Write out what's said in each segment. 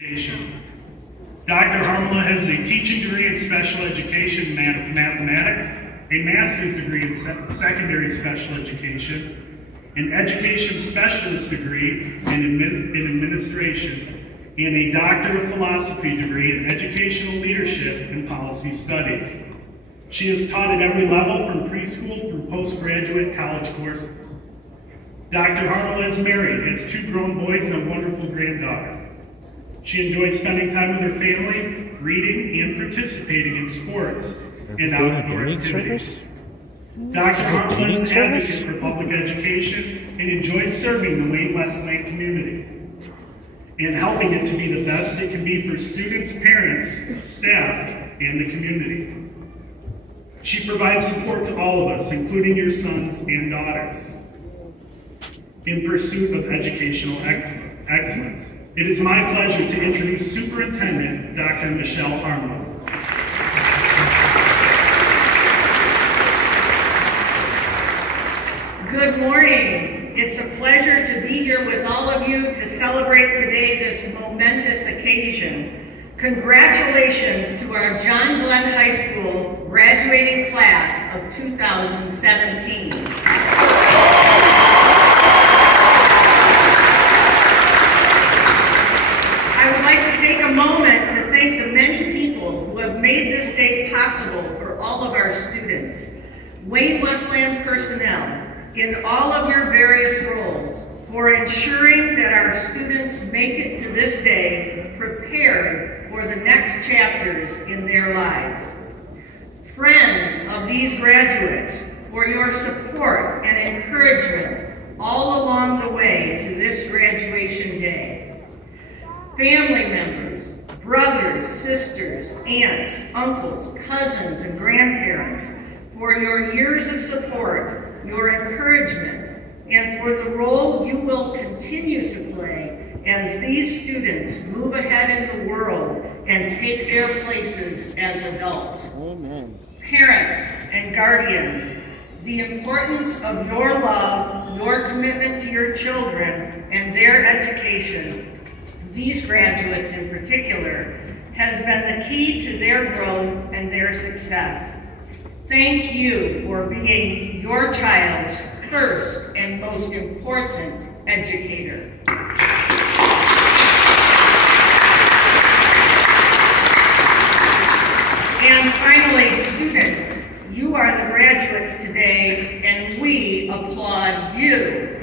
Education. Dr. Harmala has a teaching degree in special education mathematics, a master's degree in secondary special education, an education specialist degree in administration, and a doctor of philosophy degree in educational leadership and policy studies. She has taught at every level from preschool through postgraduate college courses. Dr. Harmala is married, has 2 grown boys and a wonderful granddaughter. She enjoys spending time with her family, reading, and participating in sports and outdoor activities. Dr. Harmala is an advocate for public education and enjoys serving the Wayne Westland community and helping it to be the best it can be for students, parents, staff, and the community. She provides support to all of us, including your sons and daughters, in pursuit of educational excellence. It is my pleasure to introduce Superintendent Dr. Michelle Harmala. Good morning. It's a pleasure to be here with all of you to celebrate today this momentous occasion. Congratulations to our John Glenn High School graduating class of 2017. I would like to take a moment to thank the many people who have made this day possible for all of our students. Wayne Westland personnel, in all of your various roles, for ensuring that our students make it to this day prepared for the next chapters in their lives. Friends of these graduates, for your support and encouragement all along the way to this graduation day. Family members, brothers, sisters, aunts, uncles, cousins, and grandparents, for your years of support, your encouragement, and for the role you will continue to play as these students move ahead in the world and take their places as adults. Amen. Parents and guardians, the importance of your love, your commitment to your children and their education, these graduates in particular, has been the key to their growth and their success. Thank you for being your child's first and most important educator. And finally, students, you are the graduates today, and we applaud you.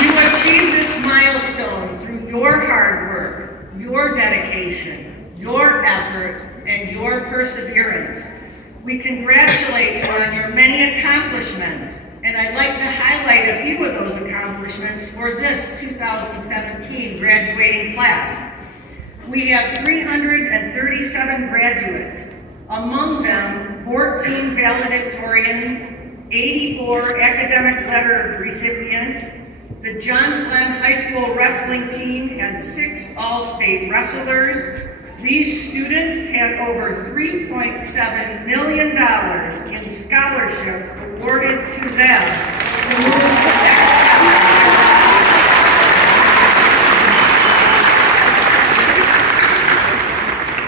You achieved this milestone through your hard work, your dedication, your effort, and your perseverance. We congratulate you on your many accomplishments, and I'd like to highlight a few of those accomplishments for this 2017 graduating class. We have 337 graduates, among them 14 valedictorians, 84 academic letter recipients. The John Glenn High School wrestling team had 6 all-state wrestlers. These students had over $3.7 million in scholarships awarded to them to move to the next level.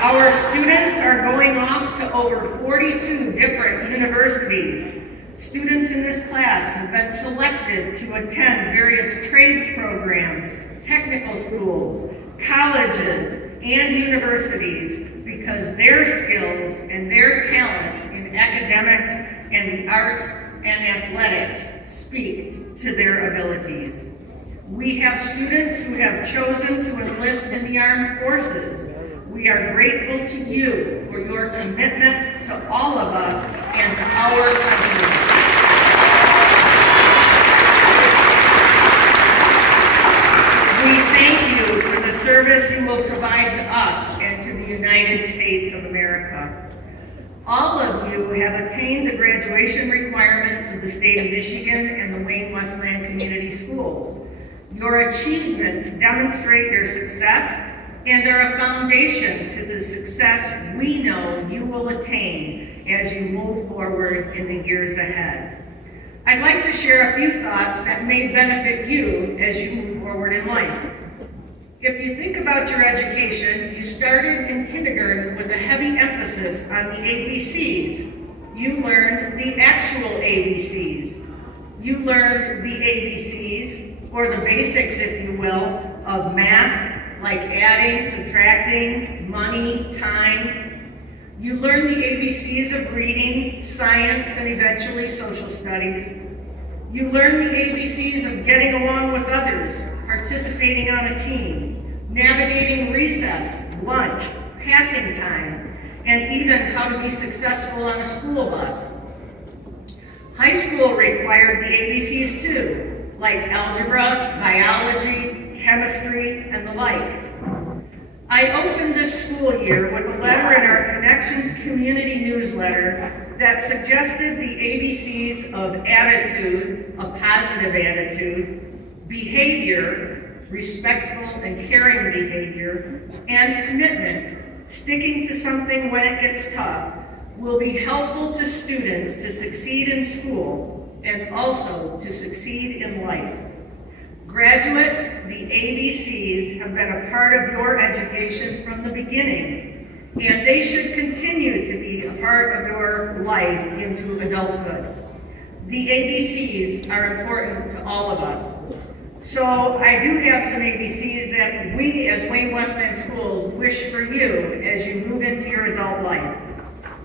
Our students are going off to over 42 different universities. Students in this class have been selected to attend various trades programs, technical schools, colleges, and universities because their skills and their talents in academics and the arts and athletics speak to their abilities. We have students who have chosen to enlist in the armed forces. We are grateful to you for your commitment to all of us and to our country. We thank you for the service you will provide to us and to the United States of America. All of you have attained the graduation requirements of the state of Michigan and the Wayne Westland Community Schools. Your achievements demonstrate your success and are a foundation to the success we know you will attain as you move forward in the years ahead. I'd like to share a few thoughts that may benefit you as you move forward in life. If you think about your education, you started in kindergarten with a heavy emphasis on the ABCs. You learned the actual ABCs. You learned the ABCs, or the basics, if you will, of math, like adding, subtracting, money, time. You learned the ABCs of reading, science, and eventually social studies. You learned the ABCs of getting along with others, participating on a team, navigating recess, lunch, passing time, and even how to be successful on a school bus. High school required the ABCs too, like algebra, biology, chemistry, and the like. I opened this school year with a letter in our Connections community newsletter that suggested the ABCs of attitude, a positive attitude, behavior, respectful and caring behavior, and commitment, sticking to something when it gets tough, will be helpful to students to succeed in school and also to succeed in life. Graduates, the ABCs have been a part of your education from the beginning, and they should continue to be a part of your life into adulthood. The ABCs are important to all of us. So I do have some ABCs that we as Wayne Westland Schools wish for you as you move into your adult life.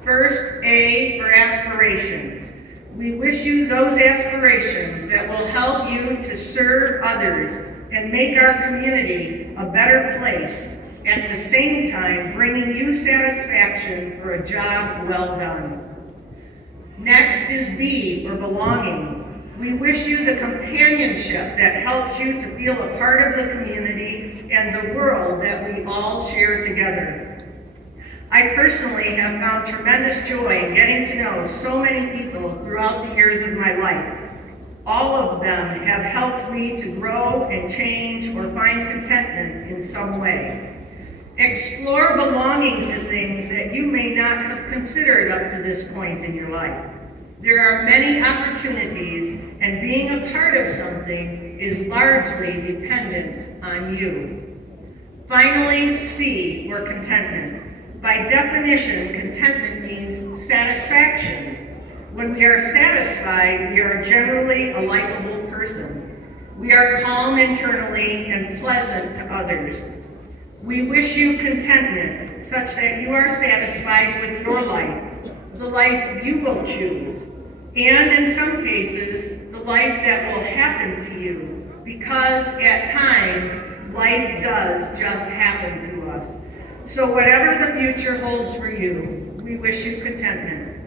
First, A for aspirations. We wish you those aspirations that will help you to serve others and make our community a better place, at the same time bringing you satisfaction for a job well done. Next is B for belonging. We wish you the companionship that helps you to feel a part of the community and the world that we all share together. I personally have found tremendous joy in getting to know so many people throughout the years of my life. All of them have helped me to grow and change or find contentment in some way. Explore belonging to things that you may not have considered up to this point in your life. There are many opportunities, and being a part of something is largely dependent on you. Finally, C for contentment. By definition, contentment means satisfaction. When we are satisfied, we are generally a likable person. We are calm internally and pleasant to others. We wish you contentment such that you are satisfied with your life, the life you will choose, and in some cases, the life that will happen to you, because at times, life does just happen to us. So whatever the future holds for you, we wish you contentment.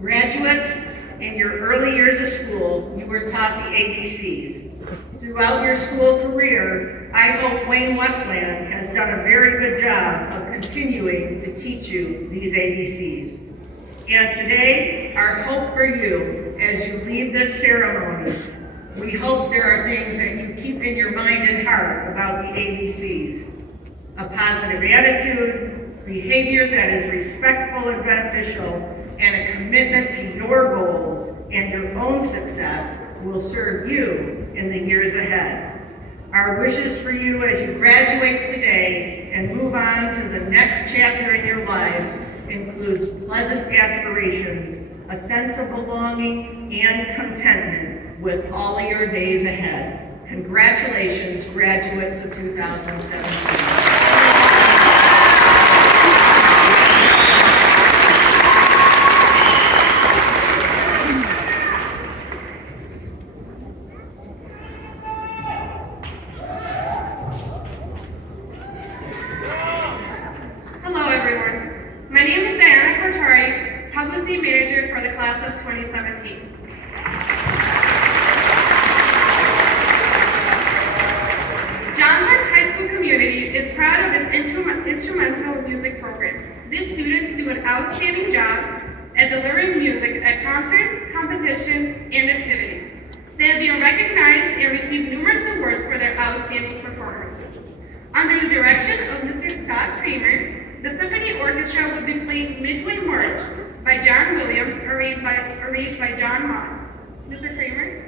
Graduates, in your early years of school, you were taught the ABCs. Throughout your school career, I hope Wayne Westland has done a very good job of continuing to teach you these ABCs. And today, our hope for you as you leave this ceremony, we hope there are things that you keep in your mind and heart about the ABCs. A positive attitude, behavior that is respectful and beneficial, and a commitment to your goals and your own success will serve you in the years ahead. Our wishes for you as you graduate today and move on to the next chapter in your lives includes pleasant aspirations, a sense of belonging, and contentment with all of your days ahead. Congratulations, graduates of 2017. Publicity Manager for the class of 2017. John Park High School community is proud of its instrumental music program. These students do an outstanding job at delivering music at concerts, competitions, and activities. They have been recognized and received numerous awards for their outstanding performances. Under the direction of Mr. Scott Kramer, the Symphony Orchestra will be playing Midway March by John Williams, arranged by John Moss. Mr. Kramer?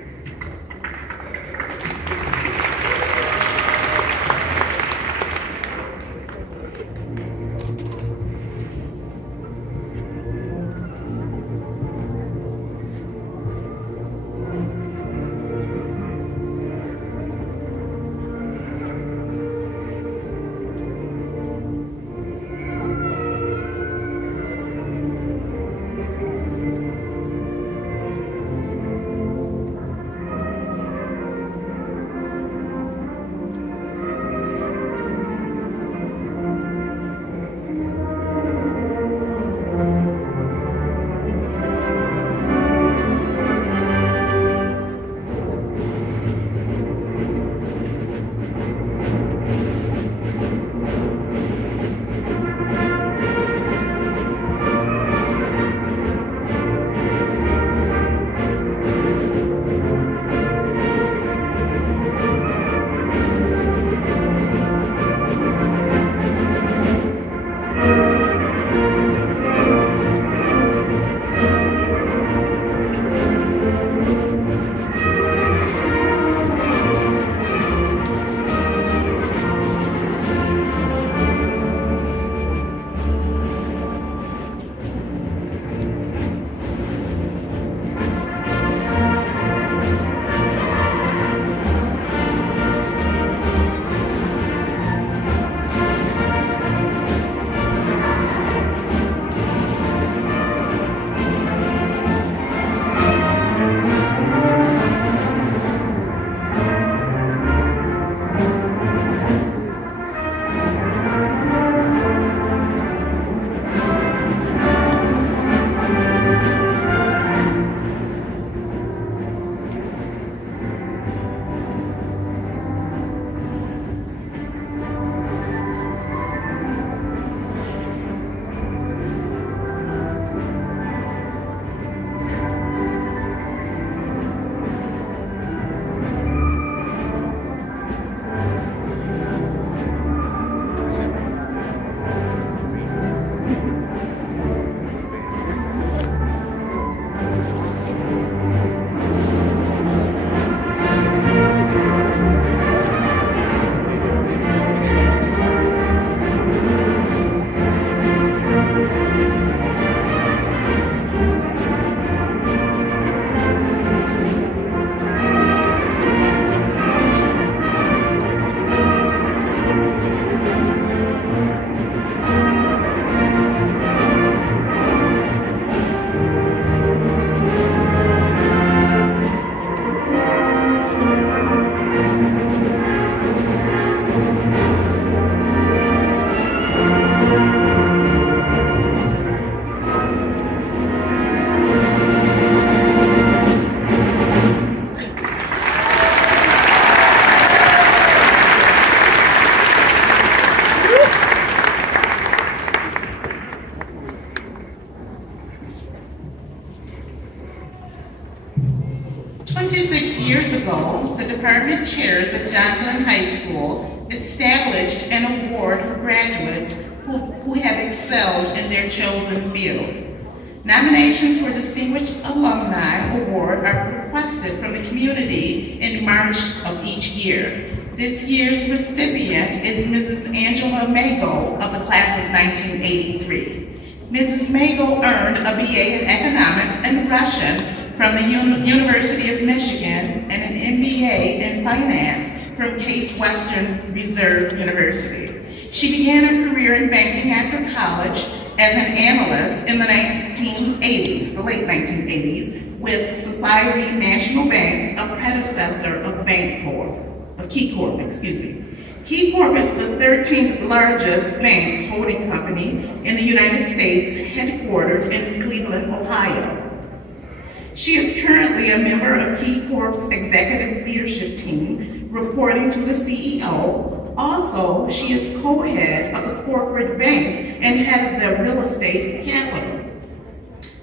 Years ago, the department chairs of John Glenn High School established an award for graduates who have excelled in their chosen field. Nominations for Distinguished Alumni Award are requested from the community in March of each year. This year's recipient is Mrs. Angela Mago of the class of 1983. Mrs. Mago earned a BA in Economics and Russian from the University of Michigan and an MBA in Finance from Case Western Reserve University. She began her career in banking after college as an analyst in the 1980s, the late 1980s, with Society National Bank, a predecessor of KeyCorp, excuse me. KeyCorp is the 13th largest bank holding company in the United States, headquartered in Cleveland, Ohio. She is currently a member of KeyCorp's executive leadership team, reporting to the CEO. Also, she is co-head of the corporate bank and head of the real estate capital.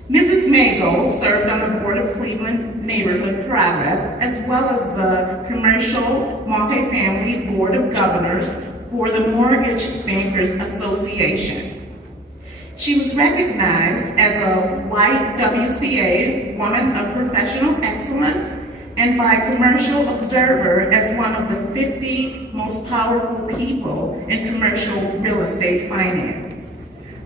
Mrs. Mago served on the board of Cleveland Neighborhood Progress, as well as the Commercial Multifamily Board of Governors for the Mortgage Bankers Association. She was recognized as a YWCA Woman of Professional Excellence and by Commercial Observer as one of the 50 most powerful people in commercial real estate finance.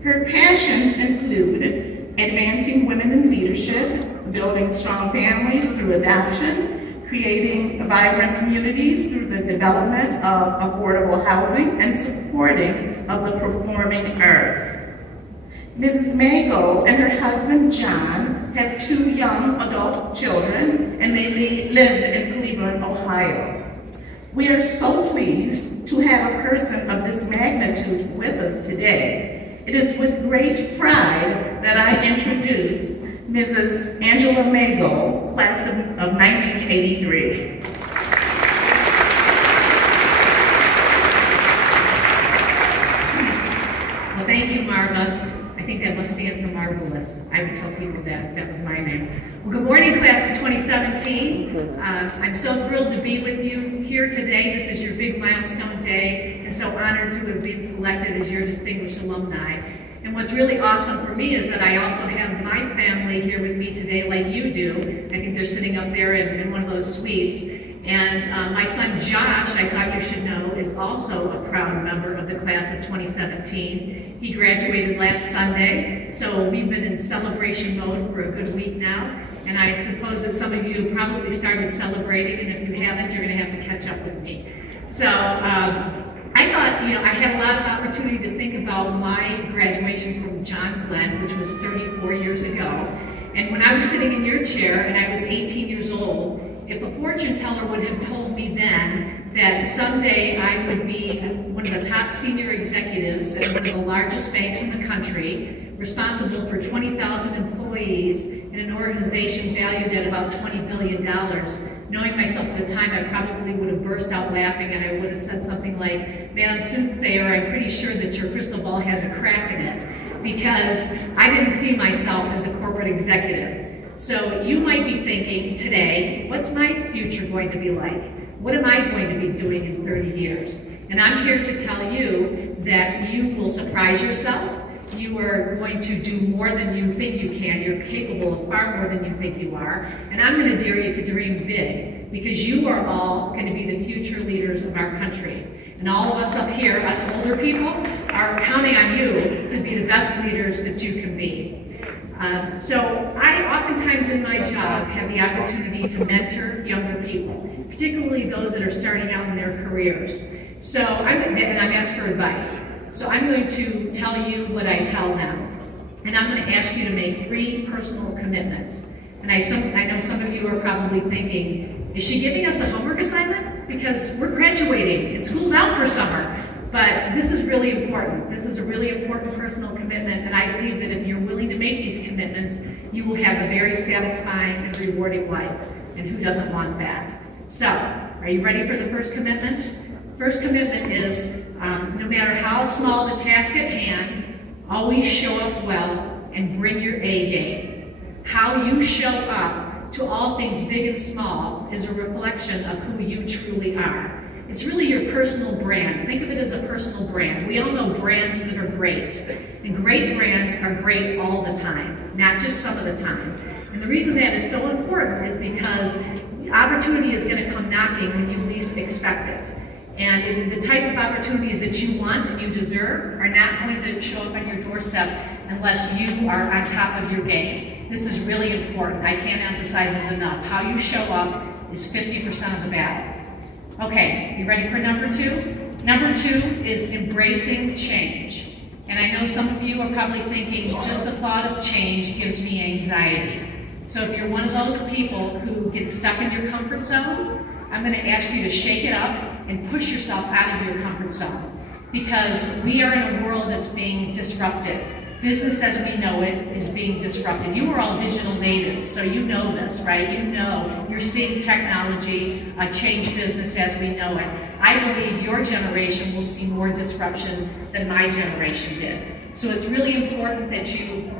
Her passions include advancing women in leadership, building strong families through adoption, creating vibrant communities through the development of affordable housing, and supporting of the performing arts. Mrs. Mago and her husband John have 2 young adult children, and they live in Cleveland, Ohio. We are so pleased to have a person of this magnitude with us today. It is with great pride that I introduce Mrs. Angela Mago, class of 1983. Well, thank you, Marva. I think that must stand for marvelous. I would tell people that was my name. Well, good morning, class of 2017. I'm so thrilled to be with you here today. This is your big milestone day, and so honored to have been selected as your distinguished alumni. And what's really awesome for me is that I also have my family here with me today, like you do. I think they're sitting up there in one of those suites. And my son Josh, I thought you should know, is also a proud member of the class of 2017. He graduated last Sunday, so we've been in celebration mode for a good week now. And I suppose that some of you have probably started celebrating, and if you haven't, you're going to have to catch up with me. So I thought, I had a lot of opportunity to think about my graduation from John Glenn, which was 34 years ago. And when I was sitting in your chair and I was 18 years old, if a fortune teller would have told me then that someday I would be one of the top senior executives at one of the largest banks in the country, responsible for 20,000 employees in an organization valued at about $20 billion, knowing myself at the time, I probably would have burst out laughing and I would have said something like, Madam Soothsayer, I'm pretty sure that your crystal ball has a crack in it, because I didn't see myself as a corporate executive. So you might be thinking today, what's my future going to be like? What am I going to be doing in 30 years? And I'm here to tell you that you will surprise yourself. You are going to do more than you think you can. You're capable of far more than you think you are. And I'm going to dare you to dream big, because you are all going to be the future leaders of our country. And all of us up here, us older people, are counting on you to be the best leaders that you can be. So I oftentimes in my job have the opportunity to mentor younger people, particularly those that are starting out in their careers. So I'm asked for advice. So I'm going to tell you what I tell them. And I'm going to ask you to make 3 personal commitments. And I know some of you are probably thinking, is she giving us a homework assignment? Because we're graduating and school's out for summer. But this is really important. This is a really important personal commitment, and I believe that if you're willing to make these commitments, you will have a very satisfying and rewarding life. And who doesn't want that? So, are you ready for the first commitment? First commitment is, no matter how small the task at hand, always show up well and bring your A game. How you show up to all things big and small is a reflection of who you truly are. It's really your personal brand. Think of it as a personal brand. We all know brands that are great. And great brands are great all the time, not just some of the time. And the reason that is so important is because opportunity is going to come knocking when you least expect it. And the type of opportunities that you want and you deserve are not going to show up on your doorstep unless you are on top of your game. This is really important. I can't emphasize this enough. How you show up is 50% of the battle. Okay, you ready for number 2? Number 2 is embracing change. And I know some of you are probably thinking, just the thought of change gives me anxiety. So if you're one of those people who gets stuck in your comfort zone, I'm going to ask you to shake it up and push yourself out of your comfort zone. Because we are in a world that's being disrupted. Business as we know it is being disrupted. You are all digital natives, so you know this, right? You know you're seeing technology change business as we know it. I believe your generation will see more disruption than my generation did. So it's really important that you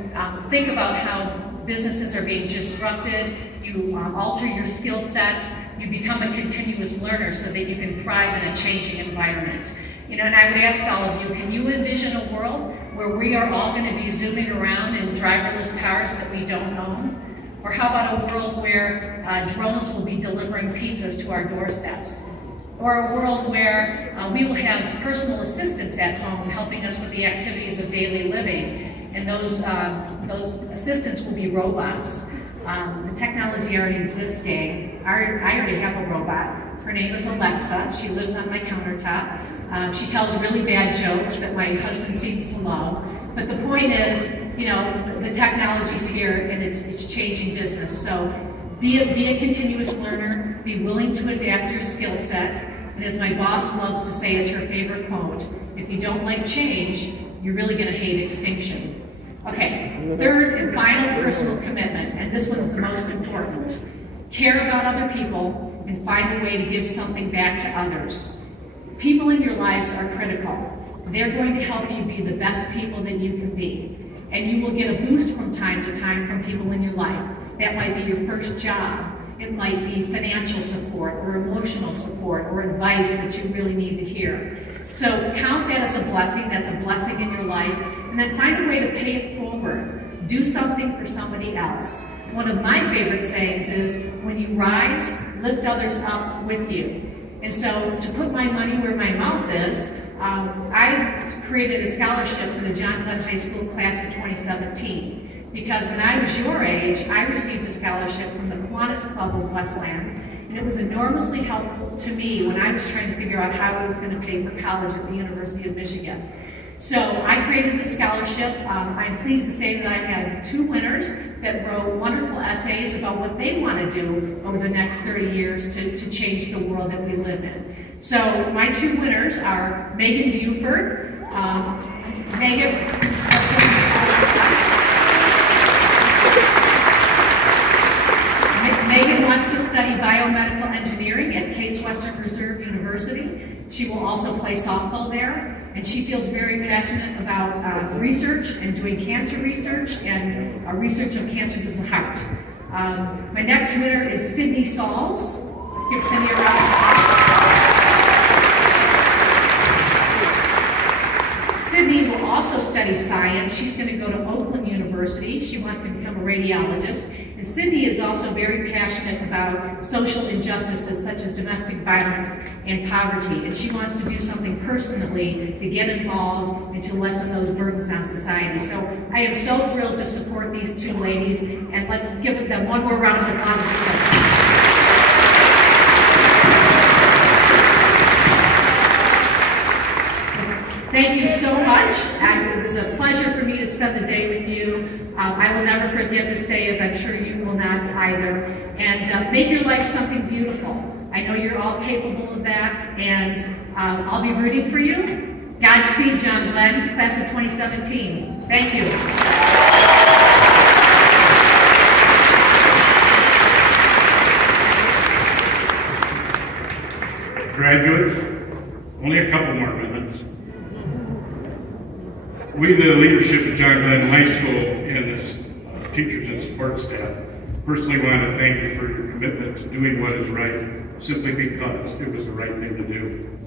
think about how businesses are being disrupted, you alter your skill sets, you become a continuous learner so that you can thrive in a changing environment. And I would ask all of you, can you envision a world where we are all going to be zooming around in driverless cars that we don't own? Or how about a world where drones will be delivering pizzas to our doorsteps? Or a world where we will have personal assistants at home helping us with the activities of daily living, and those assistants will be robots. The technology already exists, gang. I already have a robot. Her name is Alexa. She lives on my countertop. She tells really bad jokes that my husband seems to love. But the point is, you know, the technology's here and it's changing business. So be a continuous learner. Be willing to adapt your skill set. And as my boss loves to say, it's her favorite quote, if you don't like change, you're really going to hate extinction. Okay, third and final personal commitment, and this one's the most important. Care about other people and find a way to give something back to others. People in your lives are critical. They're going to help you be the best people that you can be. And you will get a boost from time to time from people in your life. That might be your first job. It might be financial support or emotional support or advice that you really need to hear. So count that as a blessing. That's a blessing in your life. And then find a way to pay it forward. Do something for somebody else. One of my favorite sayings is, when you rise, lift others up with you. And so to put my money where my mouth is, I created a scholarship for the John Glenn High School class of 2017. Because when I was your age, I received a scholarship from the Kiwanis Club of Westland, and it was enormously helpful to me when I was trying to figure out how I was going to pay for college at the University of Michigan. So I created the scholarship. I'm pleased to say that I had 2 winners that wrote wonderful essays about what they want to do over the next 30 years to change the world that we live in. So my 2 winners are Megan Buford. Megan wants to study biomedical engineering at Case Western Reserve University. She will also play softball there, and she feels very passionate about research and doing cancer research and research of cancers of the heart. My next winner is Sydney Sauls. Let's give Sydney a round. Sydney will also study science. She's going to go to Oakland University. She wants to become a radiologist. And Sydney is also very passionate about social injustices such as domestic violence and poverty. And she wants to do something personally to get involved and to lessen those burdens on society. So I am so thrilled to support these 2 ladies. And let's give them one more round of applause. Thank you so much. It was a pleasure for me to spend the day with you. I will never forget this day, as I'm sure you will not either. And make your life something beautiful. I know you're all capable of that, and I'll be rooting for you. Godspeed, John Glenn, class of 2017. Thank you. Graduates, only a couple more minutes. We, the leadership of John Glenn High School and the teachers and support staff, personally want to thank you for your commitment to doing what is right, simply because it was the right thing to do.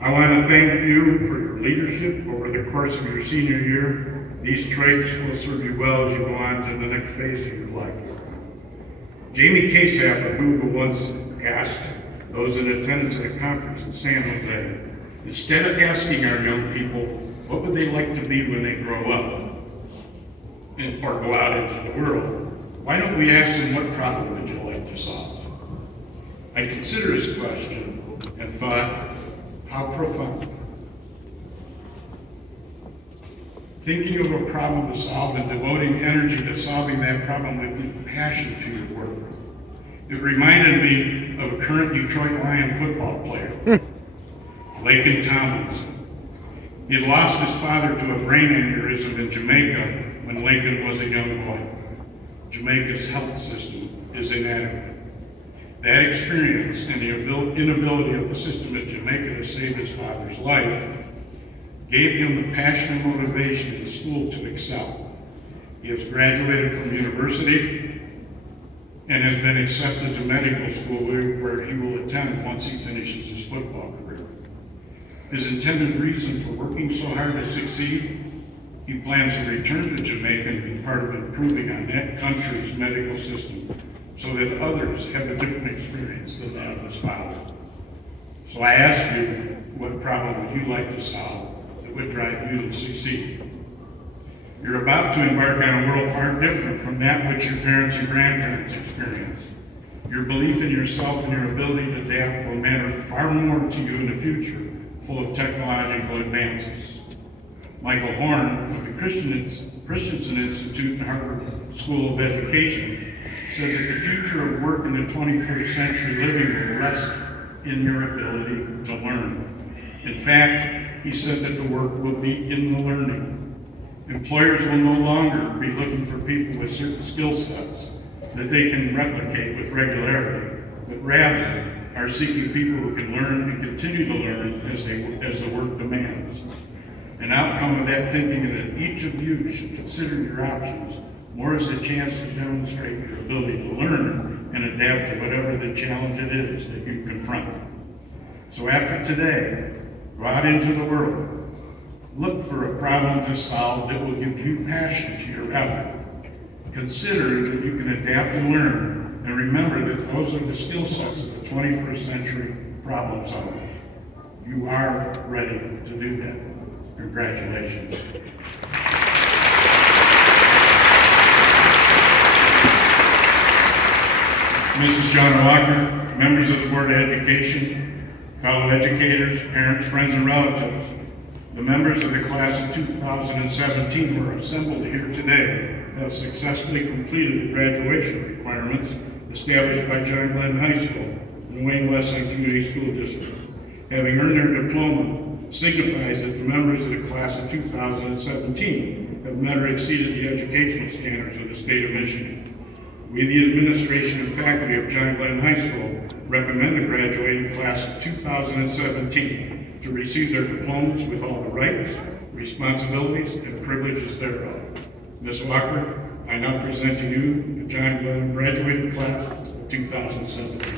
I want to thank you for your leadership over the course of your senior year. These traits will serve you well as you go on to the next phase of your life. Jamie Kasap of Google once asked those in attendance at a conference in San Jose, instead of asking our young people, what would they like to be when they grow up or go out into the world? Why don't we ask them, what problem would you like to solve? I considered his question and thought, how profound. Thinking of a problem to solve and devoting energy to solving that problem would give passion to your work. It reminded me of a current Detroit Lion football player, Laken Tomlinson. He had lost his father to a brain aneurysm in Jamaica when Lincoln was a young boy. Jamaica's health system is inadequate. That experience and the inability of the system in Jamaica to save his father's life gave him the passion and motivation in school to excel. He has graduated from university and has been accepted to medical school where he will attend once he finishes his football career. His intended reason for working so hard to succeed, he plans to return to Jamaica and be part of improving on that country's medical system so that others have a different experience than that of his father. So I ask you, what problem would you like to solve that would drive you to succeed? You're about to embark on a world far different from that which your parents and grandparents experienced. Your belief in yourself and your ability to adapt will matter far more to you in the future, full of technological advances. Michael Horn of the Christensen Institute and Harvard School of Education said that the future of work in the 21st century living will rest in your ability to learn. In fact, he said that the work will be in the learning. Employers will no longer be looking for people with certain skill sets that they can replicate with regularity, but rather are seeking people who can learn and continue to learn as the work demands. An outcome of that thinking is that each of you should consider your options more as a chance to demonstrate your ability to learn and adapt to whatever the challenge it is that you confront. So after today, go out into the world. Look for a problem to solve that will give you passion to your effort. Consider that you can adapt and learn, and remember that those are the skill sets of the 21st century problem solvers. You are ready to do that. Congratulations. Mrs. Shauna Walker, members of the Board of Education, fellow educators, parents, friends, and relatives, the members of the class of 2017 who are assembled here today have successfully completed the graduation requirements established by John Glenn High School and Wayne Westland Community School District. Having earned their diploma signifies that the members of the class of 2017 have met or exceeded the educational standards of the state of Michigan. We, the administration and faculty of John Glenn High School, recommend the graduating class of 2017 to receive their diplomas with all the rights, responsibilities, and privileges thereof. Ms. Walker, I now present to you the John Glenn graduating class of 2017.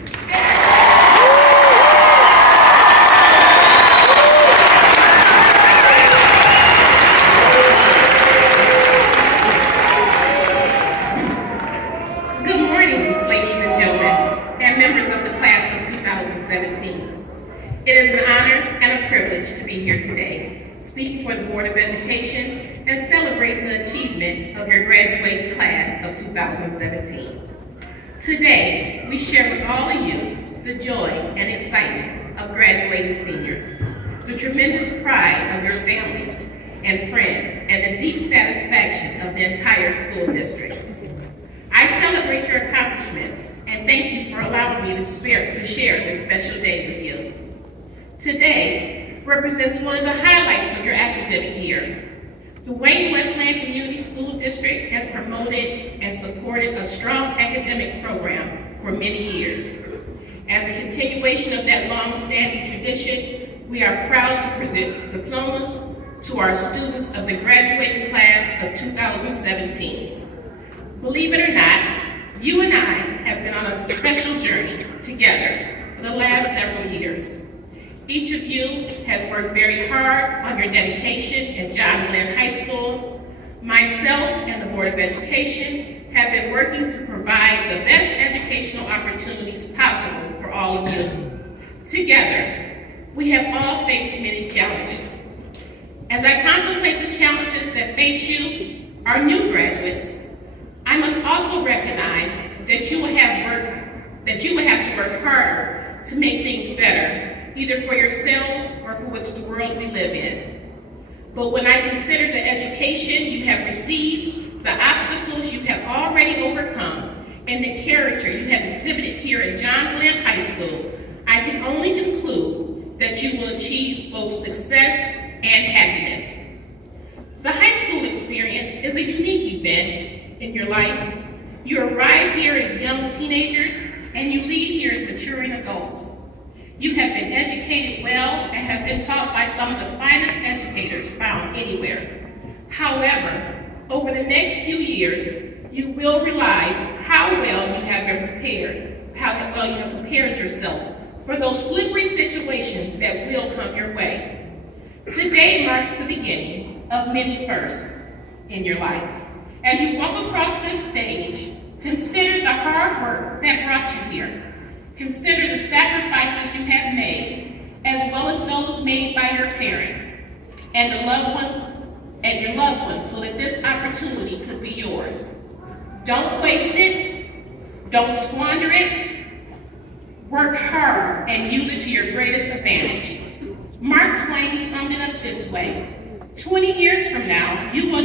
It is an honor and a privilege to be here today, speak for the Board of Education, and celebrate the achievement of your graduating class of 2017. Today, we share with all of you the joy and excitement of graduating seniors, the tremendous pride of your families and friends, and the deep satisfaction of the entire school district. I celebrate your accomplishments and thank you for allowing me to share this special day with you. Today represents one of the highlights of your academic year. The Wayne Westland Community School District has promoted and supported a strong academic program for many years. As a continuation of that long-standing tradition, we are proud to present diplomas to our students of the graduating class of 2017. Believe it or not, you and I have been on a special journey together for the last several years. Each of you has worked very hard on your dedication in John Glenn High School. Myself and the Board of Education have been working to provide the best educational opportunities possible for all of you. Together, we have all faced many challenges. As I contemplate the challenges that face you, our new graduates, I must also recognize that you will have to work harder to make things better, either for yourselves or for the world we live in. But when I consider the education you have received, the obstacles you have already overcome, and the character you have exhibited here at John Glenn High School, I can only conclude that you will achieve both success and happiness. The high school experience is a unique event in your life. You arrive here as young teenagers, and you leave here as maturing adults. You have been educated well and have been taught by some of the finest educators found anywhere. However, over the next few years, you will realize how well you have prepared yourself for those slippery situations that will come your way. Today marks the beginning of many firsts in your life. As you walk across this stage, consider the hard work that brought you here. Consider the sacrifices you have made, as well as those made by your parents and your loved ones, so that this opportunity could be yours. Don't waste it. Don't squander it. Work hard and use it to your greatest advantage. Mark Twain summed it up this way: 20 years from now, you will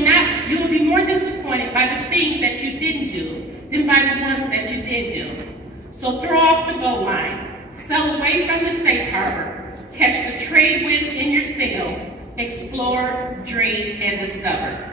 be more disappointed by the things that you didn't do than by the ones that you did do. So throw off the goal lines, sail away from the safe harbor, catch the trade winds in your sails, explore, dream, and discover.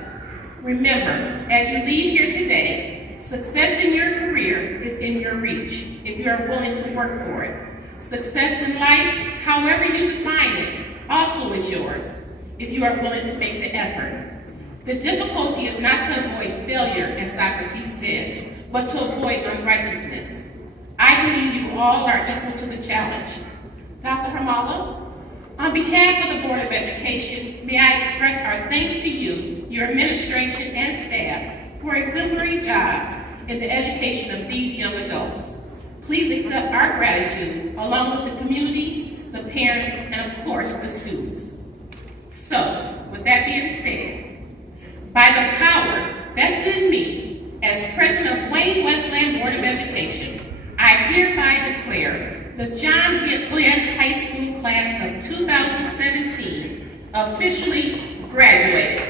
Remember, as you leave here today, success in your career is in your reach if you are willing to work for it. Success in life, however you define it, also is yours if you are willing to make the effort. The difficulty is not to avoid failure, as Socrates said, but to avoid unrighteousness. I believe you all are equal to the challenge. Dr. Harmala, on behalf of the Board of Education, may I express our thanks to you, your administration, and staff for exemplary jobs in the education of these young adults. Please accept our gratitude along with the community, the parents, and of course, the students. So, with that being said, by the power vested in me as president of Wayne Westland Board of Education, I hereby declare the John Bland High School class of 2017 officially graduated.